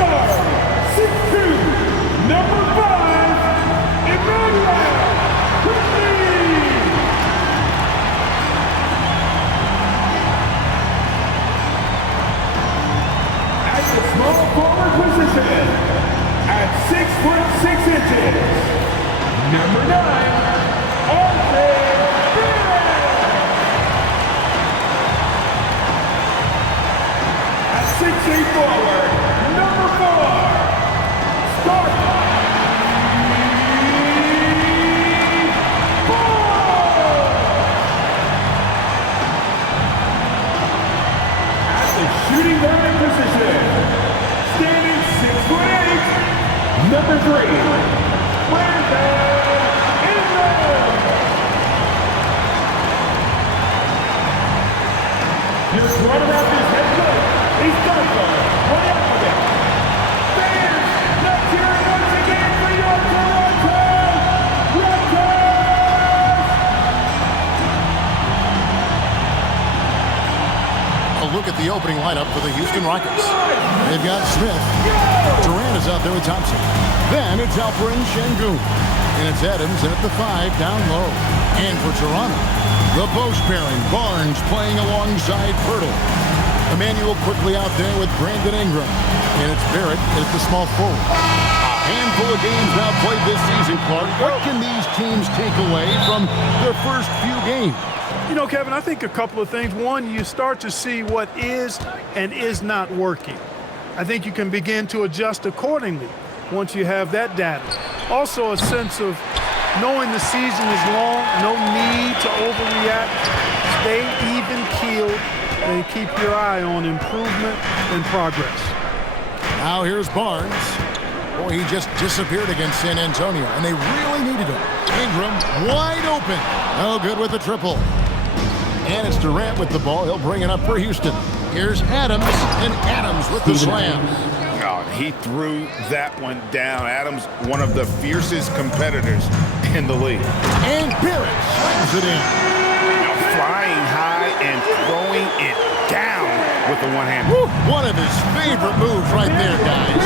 guard, 6'2", number 5, Emmanuel Quickly. At the small forward position, at 6'6", number 9, at 6'8" forward, number 4, Start. At the shooting guard position, standing 6'8", number 3, Brandon Ingram. Your Toronto Raptors head coach is done for. What happened? Fans, let's hear it once again for your Toronto Raptors! A look at the opening lineup for the Houston Rockets. They've got Smith. Durant is out there with Thompson. Then it's Alperen Şengün. And it's Adams in at the 5 down low. And for Toronto, the post pairing, Barnes playing alongside Pirtle. Emmanuel Quickly out there with Brandon Ingram. And it's Barrett as the small forward. A handful of games now played this season, Clark. What can these teams take away from their first few games? You know, Kevin, I think a couple of things. One, you start to see what is and is not working. I think you can begin to adjust accordingly once you have that data. Also, a sense of knowing the season is long, no need to overreact. Stay even-keeled and keep your eye on improvement and progress. Now here's Barnes. Boy, he just disappeared against San Antonio, and they really needed him. Ingram wide open. No good with the triple. And it's Durant with the ball. He'll bring it up for Houston. Here's Adams, and Adams with the slam. Oh, he threw that one down. Adams, one of the fiercest competitors in the league. And Barrett slams it in. Now flying high and throwing it down with the one hand. One of his favorite moves right there, guys.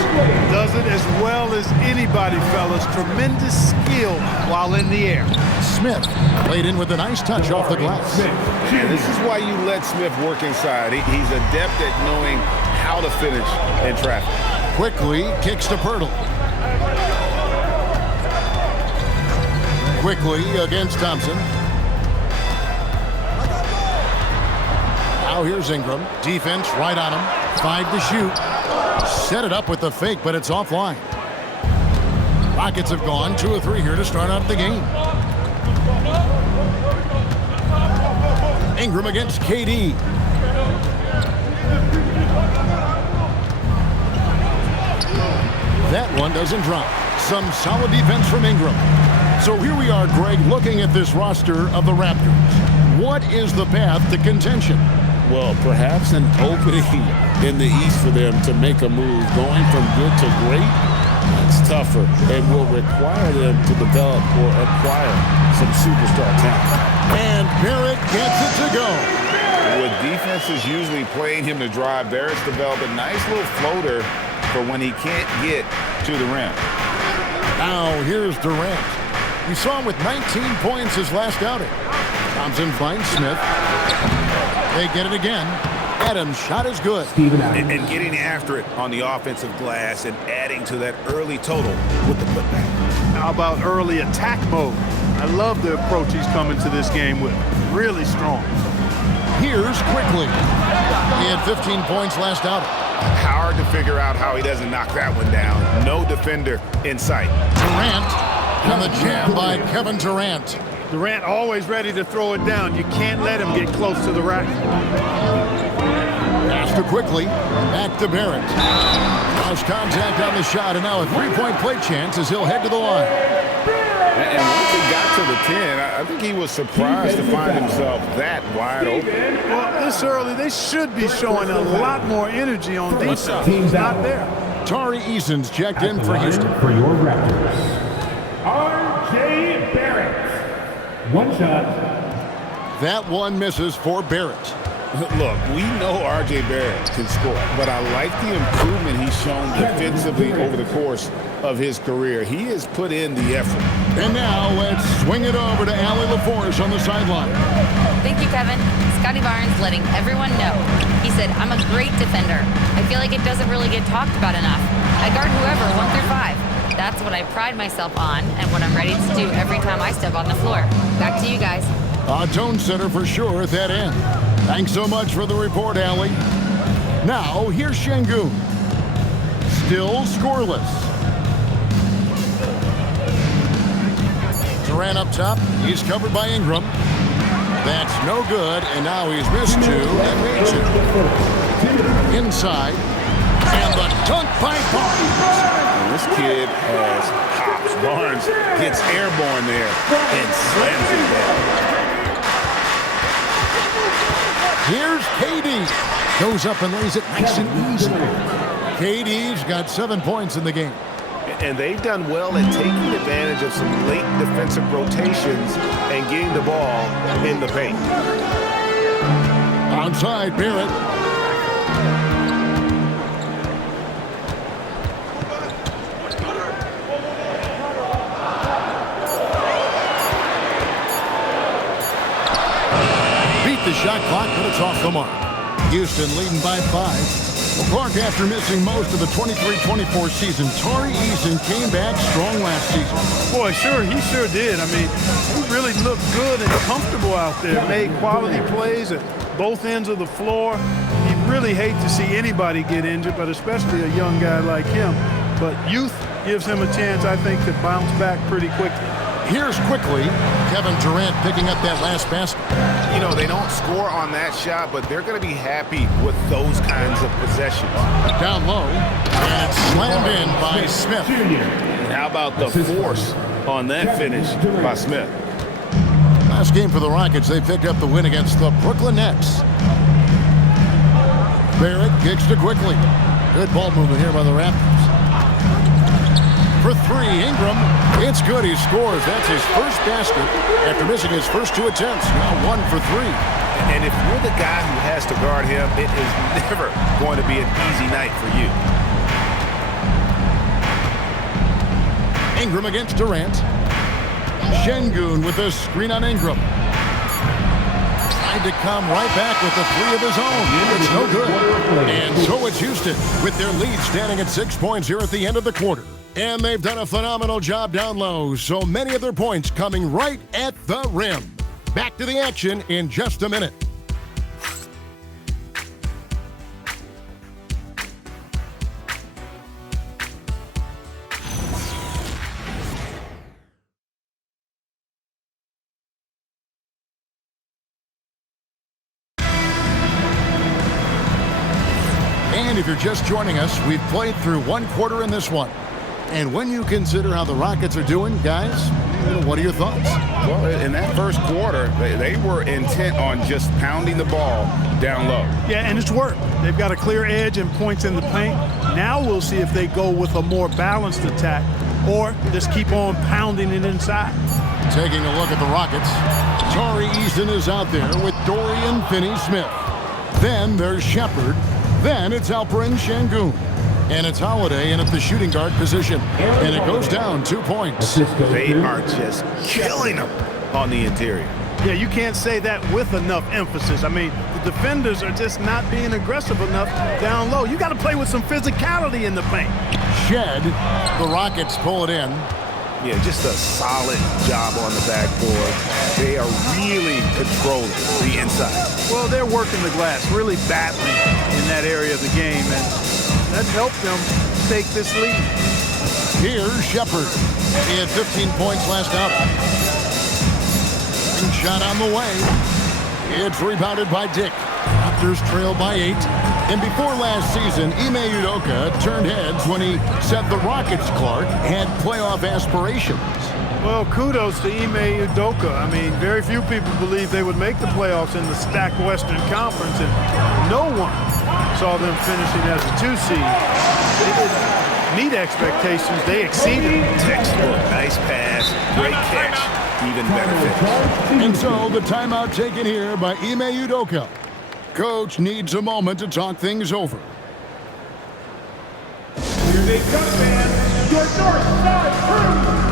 Does it as well as anybody, fellas. Tremendous skill while in the air. Smith played in with a nice touch off the glass. And this is why you let Smith work inside. He's adept at knowing how to finish in traffic. Quickly kicks to Pirtle. Quickly against Thompson. Now here's Ingram. Defense right on him. 5 to shoot. Set it up with the fake, but it's offline. Rockets have gone 2 of 3 here to start out the game. Ingram against KD. That one doesn't drop. Some solid defense from Ingram. So here we are, Greg, looking at this roster of the Raptors. What is the path to contention? Well, perhaps an opening in the East for them to make a move. Going from good to great, it's tougher and will require them to develop or acquire some superstar talent. And Barrett gets it to go. With defenses usually playing him to drive, Barrett's developed a nice little floater for when he can't get to the rim. Now here's Durant. We saw him with 19 points his last outing. Thompson finds Smith. They get it again. Adams' shot is good. And getting after it on the offensive glass and adding to that early total with the putback. How about early attack mode? I love the approach he's coming to this game with. Really strong. Here's Quickly. He had 15 points last outing. Hard to figure out how he doesn't knock that one down. No defender in sight. Durant on the jam by Kevin Durant. Durant always ready to throw it down. You can't let him get close to the rack. Pass to Quickly. Back to Barrett. Lost contact on the shot, and now a three-point play chance as he'll head to the line. And once he got to the 10, I think he was surprised to find himself that wide open. Well, this early, they should be showing a lot more energy on defense. He's not there. Tari Eason's checked in for Houston. For your Raptors, R.J. Barrett. One shot. That one misses for Barrett. Look, we know R.J. Barrett can score, but I like the improvement he's shown defensively over the course of his career. He has put in the effort. And now let's swing it over to Allie LaForce on the sideline. Thank you, Kevin. Scotty Barnes letting everyone know. He said, I'm a great defender. I feel like it doesn't really get talked about enough. I guard whoever, 1 through 5. That's what I pride myself on and what I'm ready to do every time I step on the floor. Back to you guys. A tone setter for sure at that end. Thanks so much for the report, Allie. Now, here's Şengün. Still scoreless. Durant up top. He's covered by Ingram. That's no good, and now he's missed 2 and made 2. Inside. And the dunk by Barnes. This kid has hops. Barnes gets airborne there and slams it down. Here's KD. Goes up and lays it nice and easy. KD's got 7 points in the game. And they've done well at taking advantage of some late defensive rotations and getting the ball in the paint. Outside, Barrett. Beat the shot clock, but it's off the mark. Houston leading by 5. Well, Clark, after missing most of the 23-24 season, Tari Eason came back strong last season. Boy, he sure did. I mean, he really looked good and comfortable out there. Made quality plays at both ends of the floor. You really hate to see anybody get injured, but especially a young guy like him. But youth gives him a chance, I think, to bounce back pretty quickly. Here's quickly Kevin Durant picking up that last basket. You know, they don't score on that shot, but they're going to be happy with those kinds of possessions. Down low, and it's slammed in by Smith. And how about the force on that finish by Smith? Last game for the Rockets, they picked up the win against the Brooklyn Nets. Barrett kicks to quickly. Good ball movement here by the Raptors. For 3, Ingram. It's good. He scores. That's his first basket after missing his first 2 attempts. Now 1 for 3. And if you're the guy who has to guard him, it is never going to be an easy night for you. Ingram against Durant. Şengün with a screen on Ingram. Tried to come right back with the 3 of his own. It's no good. And so it's Houston with their lead standing at 6 points here at the end of the quarter. And they've done a phenomenal job down low, so many of their points coming right at the rim. Back to the action in just a minute. And if you're just joining us, we've played through 1 quarter in this one. And when you consider how the Rockets are doing, guys, what are your thoughts? Well, in that first quarter, they were intent on just pounding the ball down low. Yeah, and it's worked. They've got a clear edge and points in the paint. Now we'll see if they go with a more balanced attack or just keep on pounding it inside. Taking a look at the Rockets, Tari Eason is out there with Dorian Finney-Smith. Then there's Shepard. Then it's Alperen Şengün. And it's Holiday in at the shooting guard position. And it goes down 2 points. They are just killing them on the interior. Yeah, you can't say that with enough emphasis. I mean, the defenders are just not being aggressive enough down low. You got to play with some physicality in the paint. Shed, the Rockets pull it in. Yeah, just a solid job on the backboard. They are really controlling the inside. Well, they're working the glass, really battling in that area of the game, and that helped them take this lead. Here's Shepard. He had 15 points last outing. Shot on the way. It's rebounded by Dick. Raptors trail by 8. And before last season, Ime Udoka turned heads when he said the Rockets, Clark, had playoff aspirations. Well, kudos to Ime Udoka. I mean, very few people believe they would make the playoffs in the stacked Western Conference, and no one saw them finishing as a 2 seed. They didn't meet expectations. They exceeded. Textbook, nice pass, great catch, even better finish. And so the timeout taken here by Ime Udoka. Coach needs a moment to talk things over. Here they come, man. Your North Side Crew.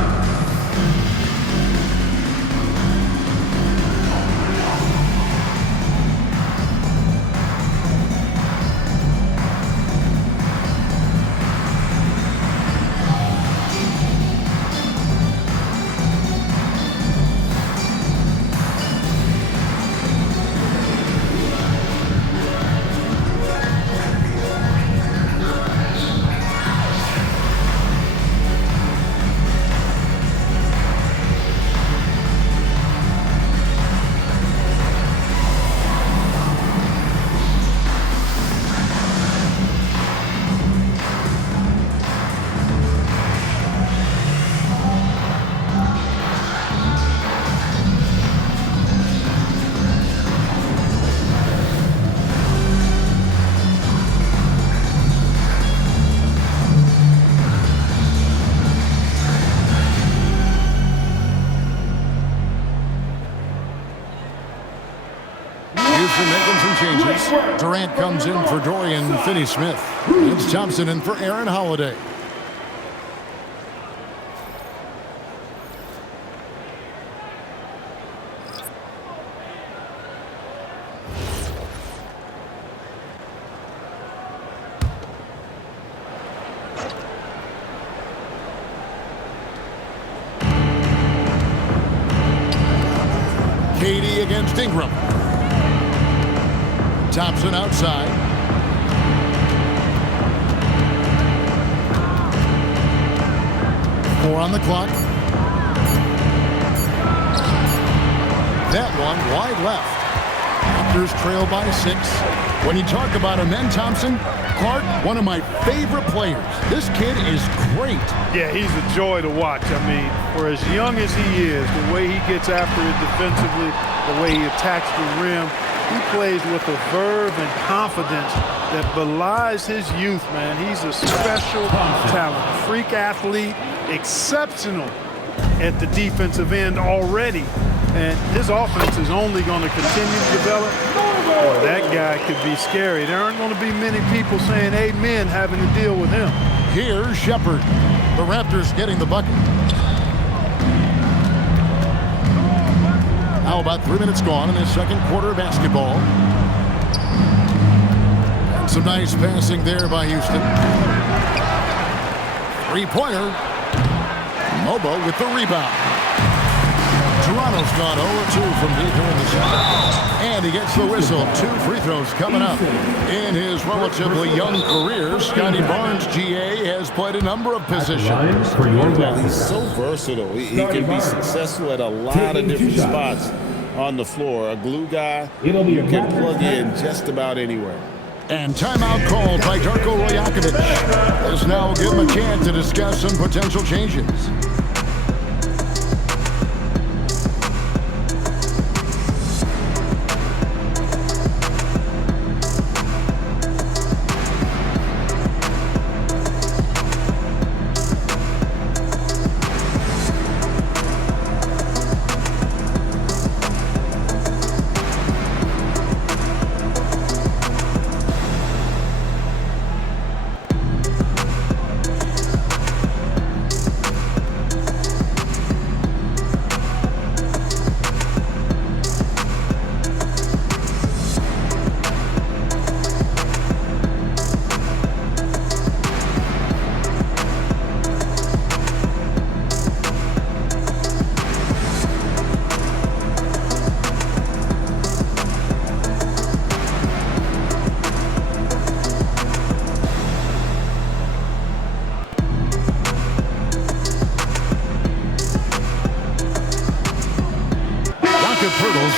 Making some changes. Durant comes in for Dorian Finney-Smith. It's Thompson in for Aaron Holiday. Katie against Ingram. Thompson outside. Four on the clock. That one wide left. Raptors trail by 6. When you talk about him, then Thompson, Clark, one of my favorite players. This kid is great. Yeah, he's a joy to watch. I mean, for as young as he is, the way he gets after it defensively, the way he attacks the rim, he plays with a verve and confidence that belies his youth, man. He's a special talent, freak athlete, exceptional at the defensive end already. And his offense is only going to continue to develop. Boy, that guy could be scary. There aren't going to be many people saying amen having to deal with him. Here's Shepard. The Raptors getting the bucket. Now about 3 minutes gone in the second quarter of basketball. And some nice passing there by Houston. Three-pointer. Mobo with the rebound. Toronto's gone 0-2 from deep here in the second. And he gets the whistle. 2 free throws coming up. In his relatively young career, Scotty Barnes, GA, has played a number of positions. He's so versatile. He can be successful at a lot of different spots on the floor. A glue guy you can plug in just about anywhere. And timeout called by Darko Rajakovic. This now will give him a chance to discuss some potential changes.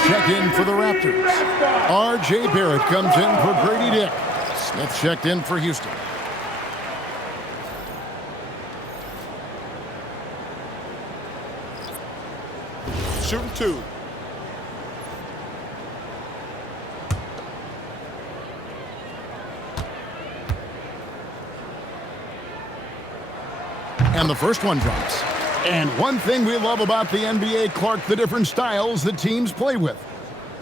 Check in for the Raptors. R.J. Barrett comes in for Grady Dick. Smith checked in for Houston. Shooting 2. And the first one drops. And one thing we love about the NBA, Clark, the different styles that teams play with.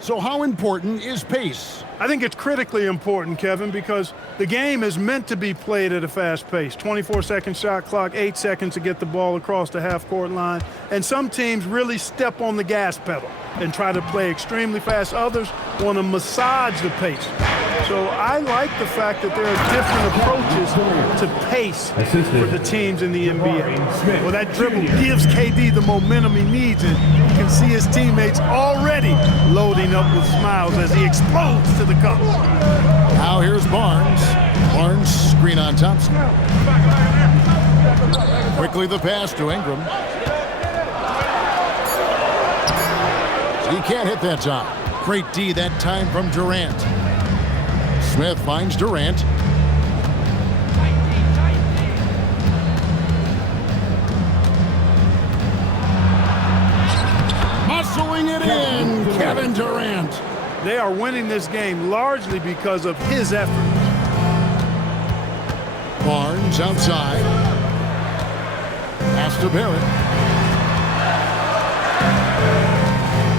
So how important is pace? I think it's critically important, Kevin, because the game is meant to be played at a fast pace. 24-second shot clock, 8 seconds to get the ball across the half-court line. And some teams really step on the gas pedal and try to play extremely fast. Others want to massage the pace. So I like the fact that there are different approaches to pace for the teams in the NBA. Well, that dribble gives KD the momentum he needs, and you can see his teammates already loading up with smiles as he explodes to the cup. Now here's Barnes. Barnes screen on Thompson. Quickly the pass to Ingram. He can't hit that time. Great D that time from Durant. Smith finds Durant. Muscling it in, Kevin Durant. They are winning this game largely because of his efforts. Barnes outside. Pass to Barrett.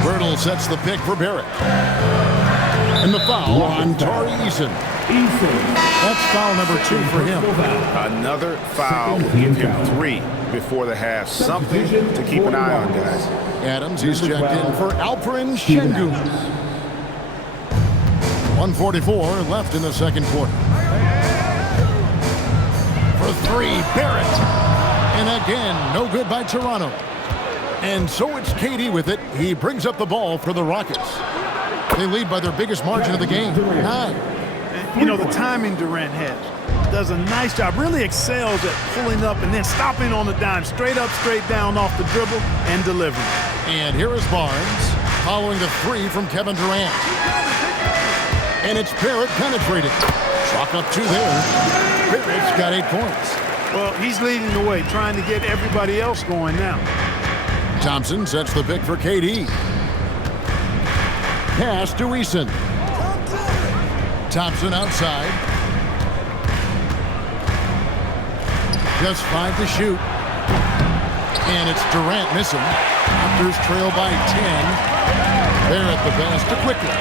Birtle sets the pick for Barrett. And the foul on Tari Eason. That's foul number 2 for him. Another foul will give him 3 before the half. Something to keep an eye on, guys. Adams, he's checked in for Alperen Şengün. 1:44 left in the second quarter. For 3, Barrett. And again, no good by Toronto. And so it's KD with it. He brings up the ball for the Rockets. They lead by their biggest margin of the game, 9. You know, the timing Durant has. Does a nice job, really excels at pulling up and then stopping on the dime, straight up, straight down off the dribble and delivering. And here is Barnes following the 3 from Kevin Durant. And it's Barrett penetrating. Chalk up 2 there. Barrett's got 8 points. Well, he's leading the way, trying to get everybody else going now. Thompson sets the pick for KD. Pass to Eason. Thompson outside. Just 5 to shoot. And it's Durant missing. Raptors trail by 10. Barrett the pass to Quickly.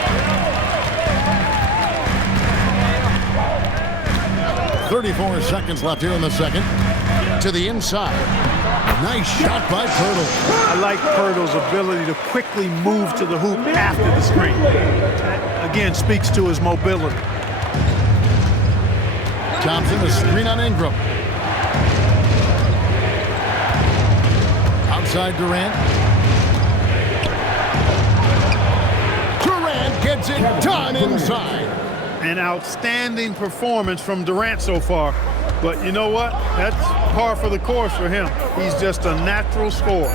34 seconds left here in the second. To the inside. Nice shot by Pirtle. I like Pirtle's ability to quickly move to the hoop after the screen. That, again, speaks to his mobility. Thompson, a screen on Ingram. Outside Durant. Durant gets it done inside. An outstanding performance from Durant so far. But you know what? That's par for the course for him. He's just a natural scorer.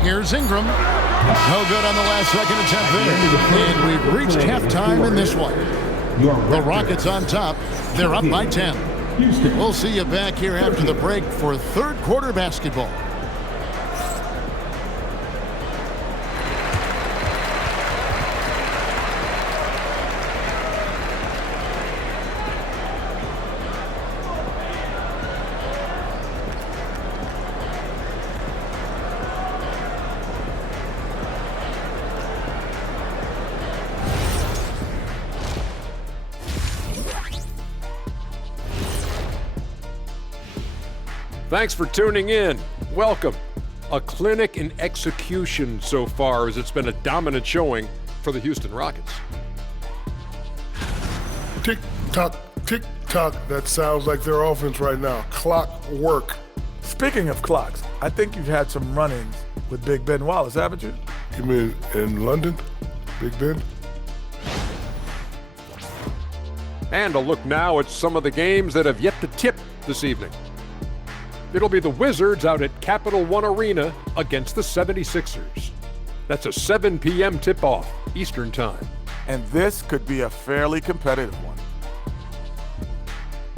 Here's Ingram. No good on the last second attempt there. And we've reached halftime in this one. The Rockets on top. They're up by 10. We'll see you back here after the break for third quarter basketball. Thanks for tuning in. Welcome. A clinic in execution so far, as it's been a dominant showing for the Houston Rockets. Tick-tock, tick-tock. That sounds like their offense right now. Clock work. Speaking of clocks, I think you've had some run-ins with Big Ben Wallace, haven't you? You mean in London? Big Ben? And a look now at some of the games that have yet to tip this evening. It'll be the Wizards out at Capital One Arena against the 76ers. That's a 7 p.m. tip-off Eastern Time. And this could be a fairly competitive one.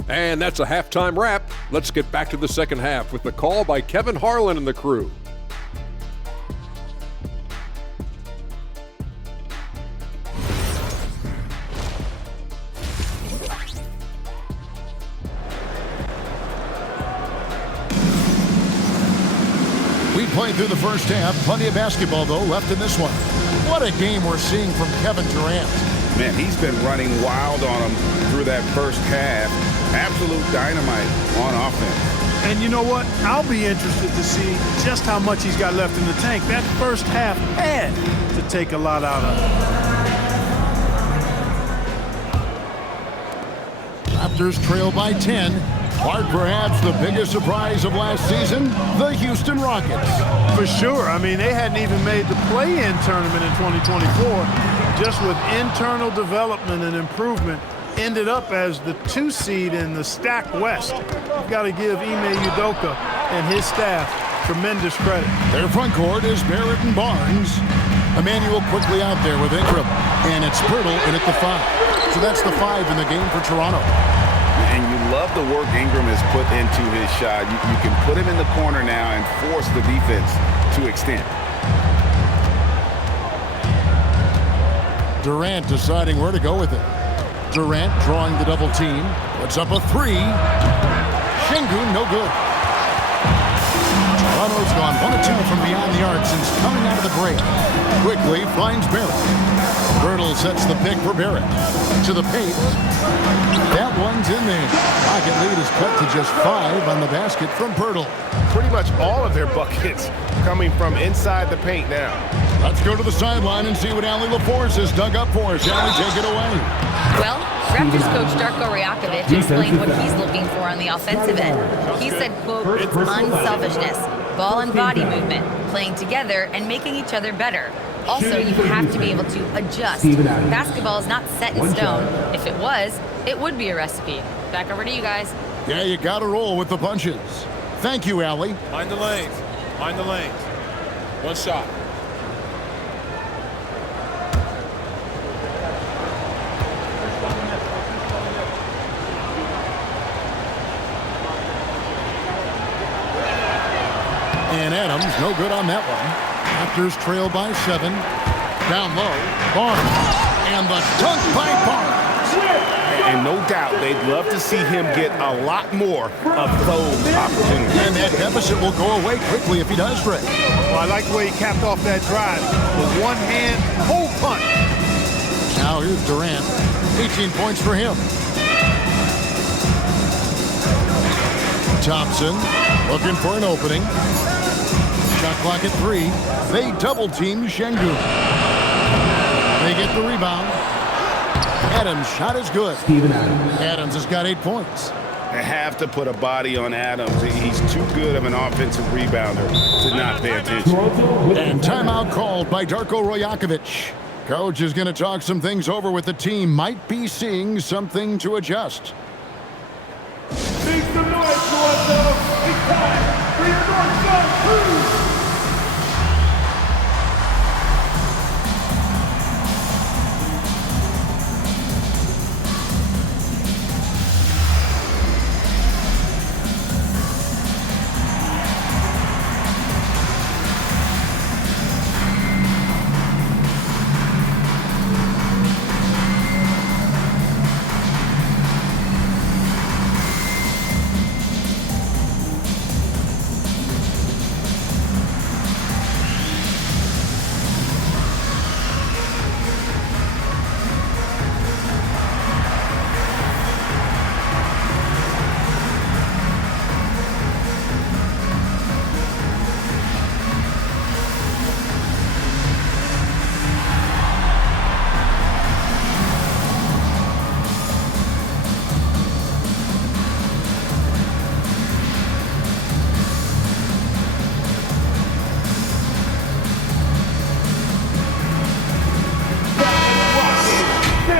And that's a halftime wrap. Let's get back to the second half with the call by Kevin Harlan and the crew. We played through the first half. Plenty of basketball, though, left in this one. What a game we're seeing from Kevin Durant. Man, he's been running wild on him through that first half. Absolute dynamite on offense. And you know what? I'll be interested to see just how much he's got left in the tank. That first half had to take a lot out of him. Raptors trail by 10. Are perhaps the biggest surprise of last season, the Houston Rockets. For sure. I mean, they hadn't even made the play-in tournament in 2024. Just with internal development and improvement, ended up as the 2 seed in the stacked West. You've got to give Ime Udoka and his staff tremendous credit. Their front court is Barrett and Barnes. Emmanuel quickly out there with Ingram. And it's Pirtle in at the 5. So that's the 5 in the game for Toronto. And you love the work Ingram has put into his shot. You can put him in the corner now and force the defense to extend. Durant deciding where to go with it. Durant drawing the double team. Puts up a 3. Şengün no good. Toronto's gone 1 of 2 from beyond the arc since coming out of the break. Quickly finds Barrett. Pirtle sets the pick for Barrett. To the paint. That one's in there. Pocket lead is cut to just 5 on the basket from Pirtle. Pretty much all of their buckets coming from inside the paint now. Let's go to the sideline and see what Allie LaForce has dug up for us. Allie, take it away. Well, Raptors coach Darko Rajakovic explained what he's looking for on the offensive end. He said, quote, it's unselfishness, ball and body movement, playing together and making each other better. Also, you have to be able to adjust. Basketball is not set in stone. If it was, it would be a recipe. Back over to you guys. Yeah, you got to roll with the punches. Thank you, Allie. Mind the lanes. Mind the lanes. One shot. And Adams, no good on that one. Raptors trail by 7. Down low, Barnes. And the dunk by Barnes. And no doubt, they'd love to see him get a lot more of those opportunities. And that deficit will go away quickly if he does, Rick. Well, I like the way he capped off that drive with one hand, whole punch. Now here's Durant. 18 points for him. Thompson looking for an opening. Shot clock at 3. They double team Şengün. They get the rebound. Adams' shot is good. Adams has got 8 points. They have to put a body on Adams. He's too good of an offensive rebounder to not pay attention. And timeout called by Darko Rajakovic. Coach is going to talk some things over with the team. Might be seeing something to adjust. Make some noise, Toronto. It's time for your North South Cruise.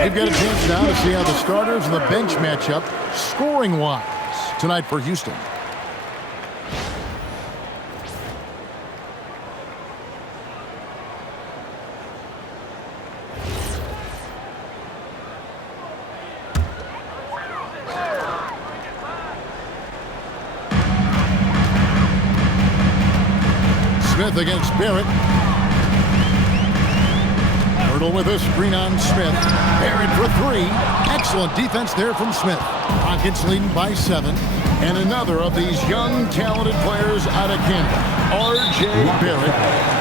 We've got a chance now to see how the starters and the bench match up scoring-wise tonight for Houston. Smith against Barrett. Hurdle with a screen on Smith. Barrett for three. Excellent defense there from Smith. Rockets leading by 7. And another of these young, talented players out of Canada, R.J. Barrett,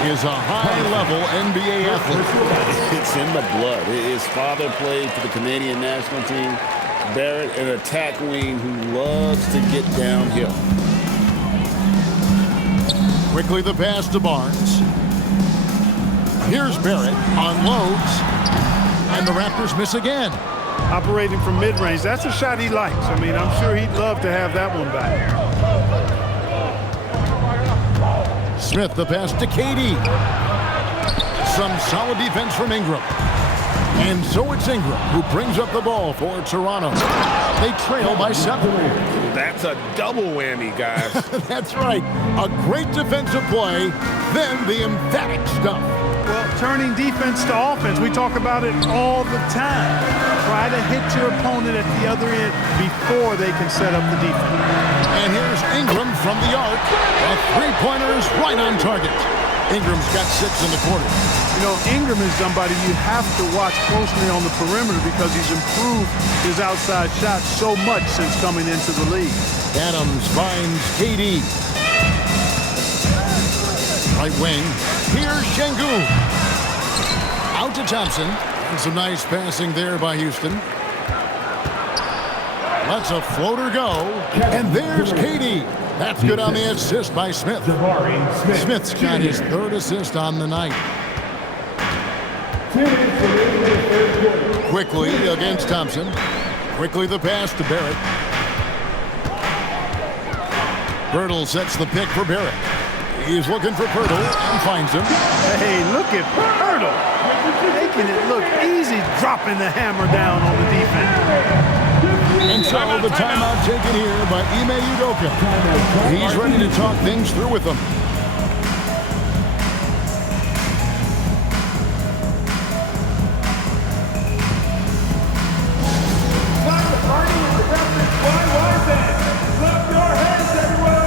is a high-level NBA athlete. It's in the blood. His father played for the Canadian national team. Barrett, an attack wing who loves to get downhill. Quickly the pass to Barnes. Here's Barrett, unloads, and the Raptors miss again. Operating from mid-range, that's a shot he likes. I mean, I'm sure he'd love to have that one back. Smith, the pass to KD. Some solid defense from Ingram. And so it's Ingram who brings up the ball for Toronto. They trail by 7. That's a double whammy, guys. That's right. A great defensive play, then the emphatic stuff. Well, turning defense to offense, we talk about it all the time. Try to hit your opponent at the other end before they can set up the defense. And here's Ingram from the arc. A three-pointer is right on target. Ingram's got 6 in the quarter. You know, Ingram is somebody you have to watch closely on the perimeter because he's improved his outside shot so much since coming into the league. Adams finds KD. Right wing. Here's Şengün. Out to Thompson. And some nice passing there by Houston. Lets a floater go. And there's KD. That's good on the assist by Smith. Smith's got his 3rd assist on the night. Quickly against Thompson. Quickly the pass to Barrett. Pirtle sets the pick for Barrett. He's looking for Pirtle and finds him. Hey, look at Pirtle. Making it look easy, dropping the hammer down on the defense. And so the timeout taken here by Ime Udoka. He's ready to talk things through with them. Clap your hands, everyone!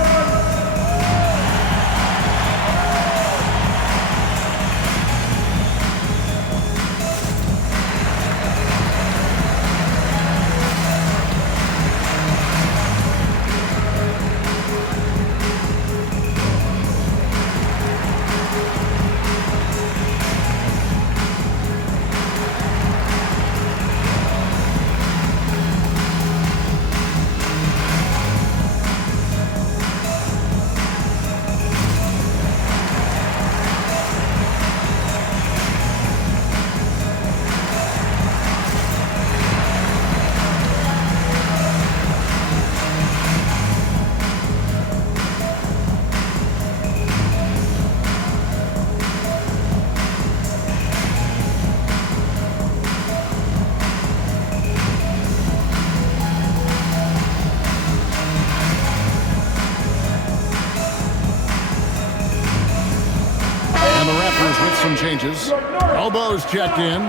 With some changes. Elbows checked in,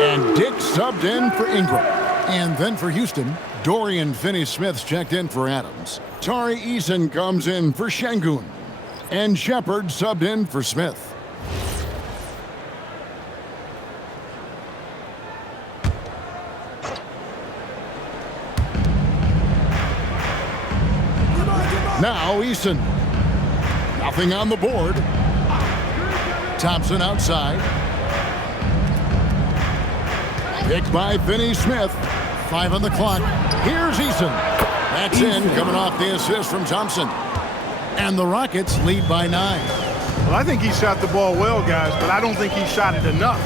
and Dick subbed in for Ingram. And then for Houston, Dorian Finney-Smith's checked in for Adams. Tari Eason comes in for Şengün. And Shepard subbed in for Smith. Now Eason. Nothing on the board. Thompson outside. Picked by Finney-Smith. 5 on the clock. Here's Eason. That's in, coming off the assist from Thompson. And the Rockets lead by 9. Well, I think he shot the ball well, guys, but I don't think he shot it enough.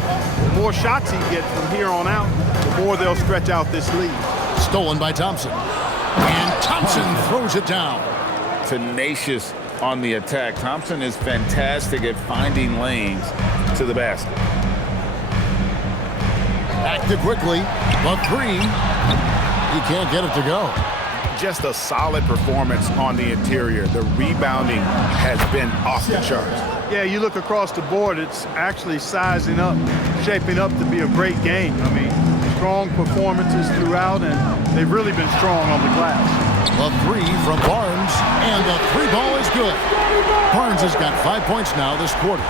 The more shots he gets from here on out, the more they'll stretch out this lead. Stolen by Thompson. And Thompson throws it down. Tenacious on the attack. Thompson is fantastic at finding lanes to the basket. Active quickly, but 3. He can't get it to go. Just a solid performance on the interior. The rebounding has been off the charts. Yeah, you look across the board, it's actually sizing up, shaping up to be a great game. I mean, strong performances throughout, and they've really been strong on the glass. A 3 from Barnes, and the 3 ball is good. Barnes has got 5 points now this quarter.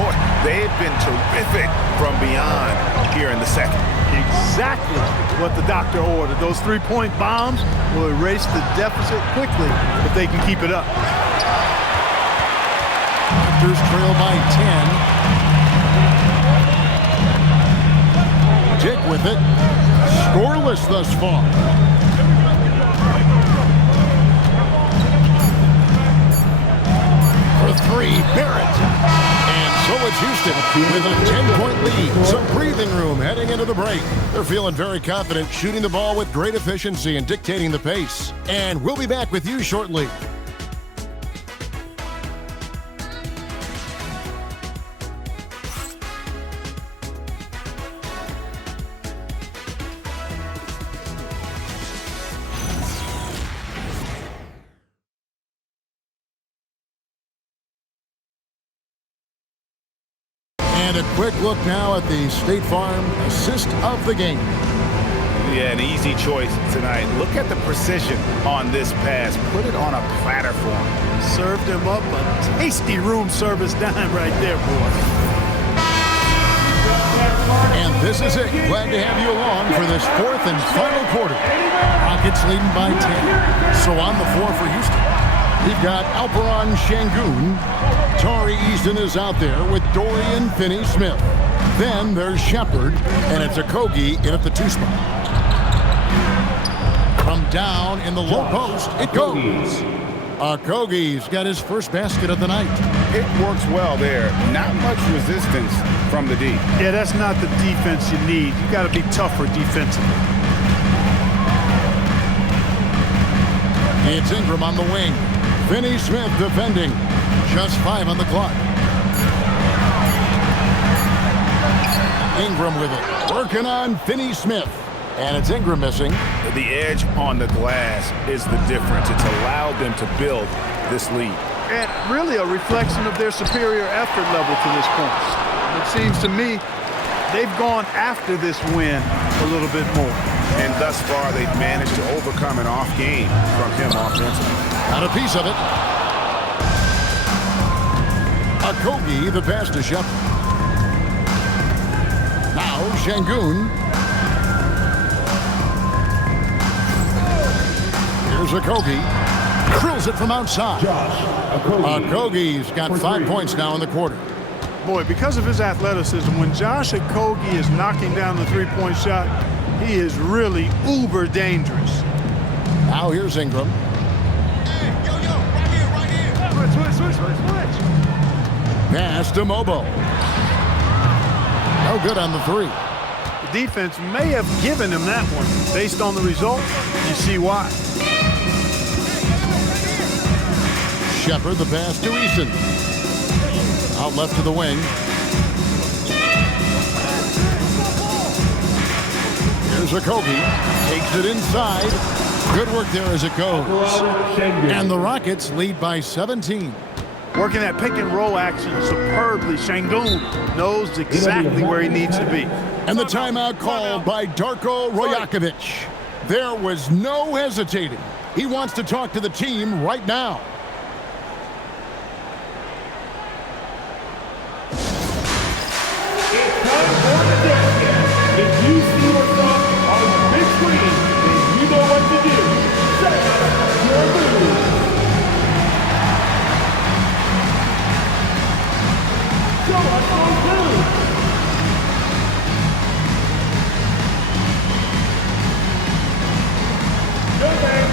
Boy, they've been terrific from beyond here in the second. Exactly what the doctor ordered. Those three-point bombs will erase the deficit quickly if they can keep it up. Raptors trail by 10. Dick with it. Scoreless thus far. For three, Barrett. And so it's Houston with a 10-point lead. Some breathing room heading into the break. They're feeling very confident, shooting the ball with great efficiency and dictating the pace. And we'll be back with you shortly. And a quick look now at the State Farm assist of the game. Yeah, an easy choice tonight. Look at the precision on this pass. Put it on a platter for him. Served him up a tasty room service dime right there, boy. And this is it. Glad to have you along for this fourth and final quarter. Rockets leading by 10. So on the floor for Houston, we've got Alperon Şengün. Tari Easton is out there with Dorian Finney-Smith. Then there's Shepard, and it's Okogie in at the 2 spot. From down in the low post, it goes. Okogie's got his first basket of the night. It works well there. Not much resistance from the D. Yeah, that's not the defense you need. You got to be tougher defensively. It's Ingram on the wing. Finney-Smith defending. Just 5 on the clock. Ingram with it. Working on Finney-Smith. And it's Ingram missing. The edge on the glass is the difference. It's allowed them to build this lead. And really a reflection of their superior effort level to this point. It seems to me they've gone after this win a little bit more. And thus far, they've managed to overcome an off game from him offensively. Got a piece of it. Okogie, the pass to Shepard. Now Şengün. Here's Okogie. Drills it from outside. Okogie's got 5 points now in the quarter. Boy, because of his athleticism, when Josh Okogie is knocking down the three-point shot, he is really uber dangerous. Now here's Ingram. Pass to Mobo. No good on the 3. The defense may have given him that one. Based on the result, you see why. Shepard, the pass to Easton. Out left to the wing. Here's Okogie. Takes it inside. Good work there as it goes. And the Rockets lead by 17. Working that pick and roll action superbly. Şengün knows exactly where he needs to be. And the timeout called by Darko Rajakovic. There was no hesitating. He wants to talk to the team right now. It's time for the dance game. If you see what's up on the big screen, then you know what to do. Set up your move. Show us those moves. Go back.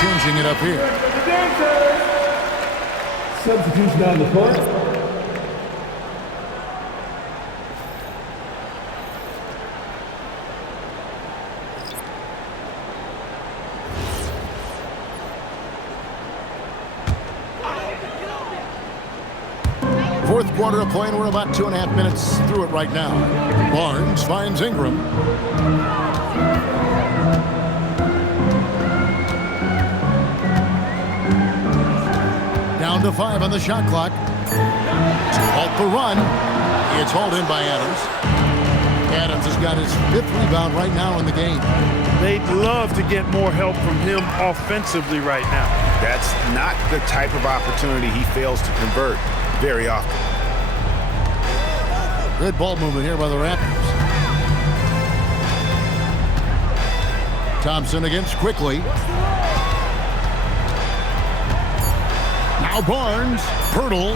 Changing it up here. Substitution on the court. Fourth quarter of play, and we're about 2.5 minutes through it right now. Barnes finds Ingram. Down to 5 on the shot clock. To halt the run. It's hauled in by Adams. Adams has got his 5th rebound right now in the game. They'd love to get more help from him offensively right now. That's not the type of opportunity he fails to convert very often. Good ball movement here by the Raptors. Thompson against Quickly. Now Barnes. Pirtle.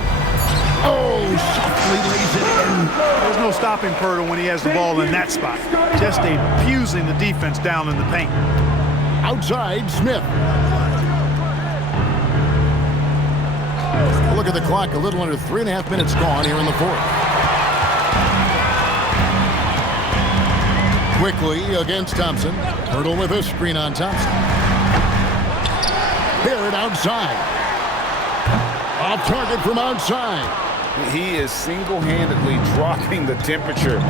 Oh, softly lays it in. There's no stopping Pirtle when he has the ball in that spot. Just abusing the defense down in the paint. Outside, Smith. Look at the clock. A little under 3.5 minutes gone here in the fourth. Quickly against Thompson. Pirtle with a screen on Thompson. Barrett outside. Off target from outside. He is single-handedly dropping the temperature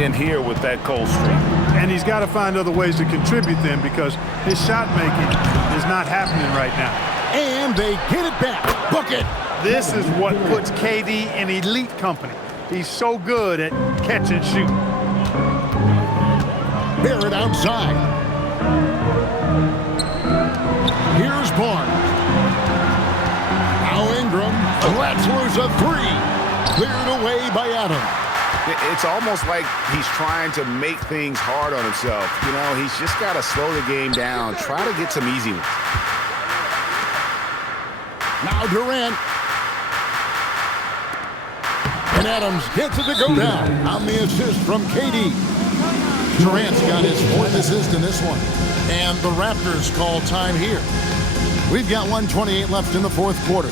in here with that cold streak. And he's got to find other ways to contribute then, because his shot making is not happening right now. And they get it back. Bucket. This is what puts KD in elite company. He's so good at catch and shoot. Barrett outside. Here's Barnes. Now Ingram lets loose a 3. Cleared away by Adams. It's almost like he's trying to make things hard on himself. You know, he's just got to slow the game down, try to get some easy ones. Now Durant. And Adams gets it to go down on the assist from KD. Durant's got his 4th assist in this one. And the Raptors call time here. We've got 1:28 left in the fourth quarter.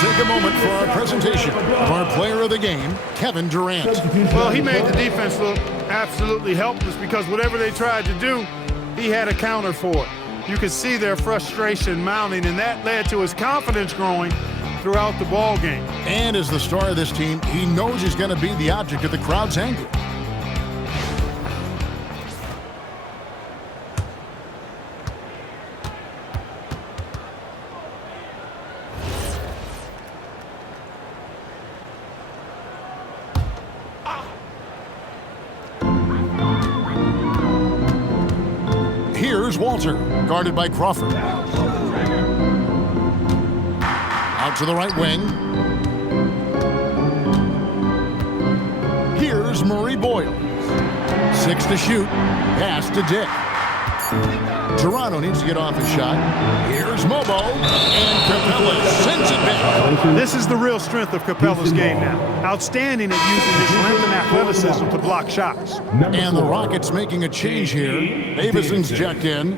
Take a moment for our presentation of our player of the game, Kevin Durant. Well, he made the defense look absolutely helpless because whatever they tried to do, he had a counter for it. You could see their frustration mounting, and that led to his confidence growing throughout the ball game. And as the star of this team, he knows he's going to be the object of the crowd's anger. Here's Walter, guarded by Crawford. Out to the right wing. Here's Murray Boyle. 6 to shoot. Pass to Dick. Toronto needs to get off his shot. Here's Mobo. And Capella sends it back. This is the real strength of Capella's game now. Outstanding at using his length and athleticism to block shots. And the Rockets making a change here. Davison's checked in.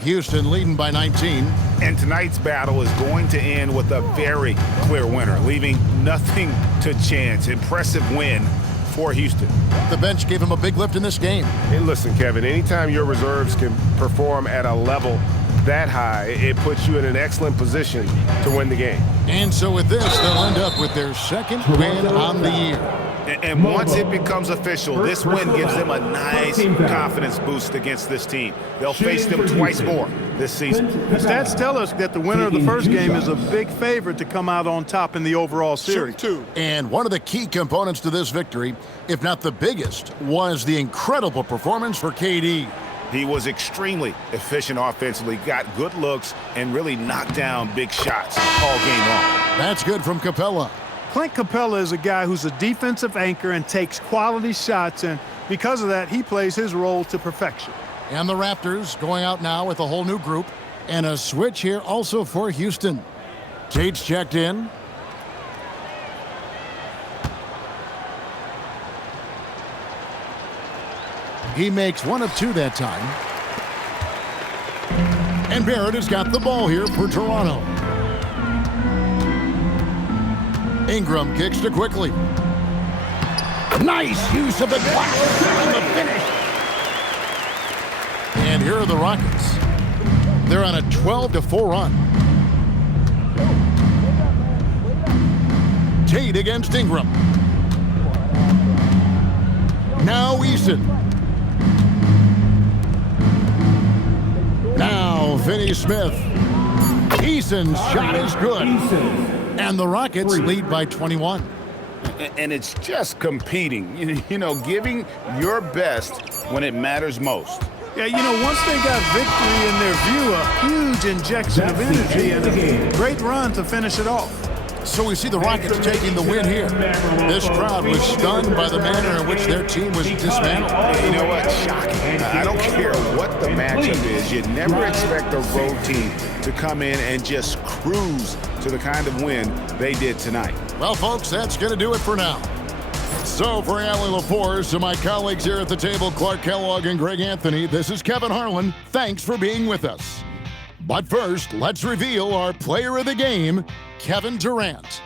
Houston leading by 19. And tonight's battle is going to end with a very clear winner, leaving nothing to chance. Impressive win for Houston. The bench gave him a big lift in this game. Hey, listen, Kevin, anytime your reserves can perform at a level that high, it puts you in an excellent position to win the game. And so with this, they'll end up with their second win on the year. And once it becomes official, this win gives them a nice confidence boost against this team. They'll face them twice more this season. The stats tell us that the winner of the first game is a big favorite to come out on top in the overall series. And one of the key components to this victory, if not the biggest, was the incredible performance for KD. He was extremely efficient offensively, got good looks, and really knocked down big shots all game long. That's good from Capella. Clint Capella is a guy who's a defensive anchor and takes quality shots, and because of that, he plays his role to perfection. And the Raptors going out now with a whole new group. And a switch here also for Houston. Tate's checked in. He makes one of two that time. And Barrett has got the ball here for Toronto. Ingram kicks to quickly. Nice use of the glass on the finish. And here are the Rockets. They're on a 12-4 run. Tate against Ingram. Now Eason. Now Finney Smith. Eason's shot is good. And the Rockets lead by 21. And it's just competing, you know, giving your best when it matters most. Yeah, you know, once they got victory in their view, a huge injection of energy and a great run to finish it off. So we see the Rockets taking the win here. This crowd was stunned by the manner in which their team was dismantled. You know what? Shocking. I don't care what the matchup is. You never expect a road team to come in and just cruise to the kind of win they did tonight. Well, folks, that's going to do it for now. So for Allie LaForce, to my colleagues here at the table, Clark Kellogg and Greg Anthony, this is Kevin Harlan. Thanks for being with us. But first, let's reveal our player of the game, Kevin Durant.